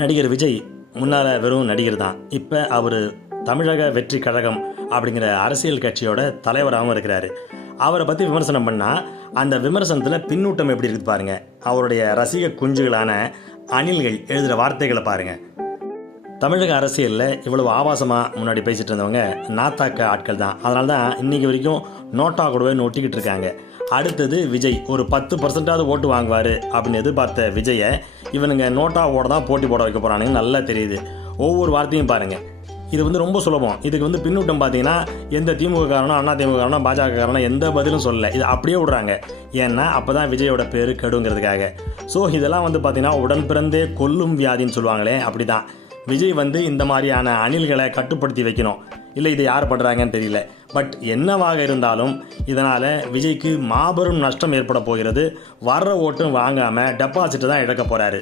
நடிகர் விஜய் முன்னால் வெறும் நடிகர் தான். இப்போ அவர் தமிழக வெற்றி கழகம் அப்படிங்கிற அரசியல் கட்சியோட தலைவராகவும் இருக்கிறாரு. அவரை பற்றி விமர்சனம் பண்ணால் அந்த விமர்சனத்தில் பின்னூட்டம் எப்படி இருக்குது பாருங்கள். அவருடைய ரசிக குஞ்சுகளான அணில்கள் எழுதுகிற வார்த்தைகளை பாருங்கள். தமிழக அரசியலில் இவ்வளவு ஆபாசமாக முன்னாடி பேசிகிட்டு இருந்தவங்க நாத்தாக்க ஆட்கள் தான். அதனால தான் இன்றைக்கி வரைக்கும் நோட்டா கூடவே நொட்டிக்கிட்டு இருக்காங்க. அடுத்தது விஜய் ஒரு 10% ஓட்டு வாங்குவார் அப்படின்னு எதிர்பார்த்த விஜயை இவனுங்க நோட்டாவோட தான் போட்டி போட வைக்க போகிறானுங்க நல்லா தெரியுது. ஒவ்வொரு வார்த்தையும் பாருங்கள். இது ரொம்ப சுலபம். இதுக்கு பின்னூட்டம் பார்த்தீங்கன்னா எந்த திமுக காரணம் அண்ணா திமுக காரணம் பாஜக காரணம் எந்த பதிலும் சொல்லலை. இது அப்படியே விடுறாங்க. ஏன்னா அப்போ தான் விஜயோட பேர் கெடுங்கிறதுக்காக. ஸோ இதெல்லாம் பார்த்தீங்கன்னா உடன் பிறந்தே கொல்லும் வியாதின்னு சொல்லுவாங்களே, அப்படி தான் விஜய் இந்த மாதிரியான அணில்களை கட்டுப்படுத்தி வைக்கணும். இல்லை இதை யார் பண்ணுறாங்கன்னு தெரியல. பட் என்னவாக இருந்தாலும் இதனால் விஜய்க்கு மாபெரும் நஷ்டம் ஏற்பட போகிறது. வர்ற ஓட்டும் வாங்காமல் டெபாசிட்டை தான் இழக்க போகிறாரு.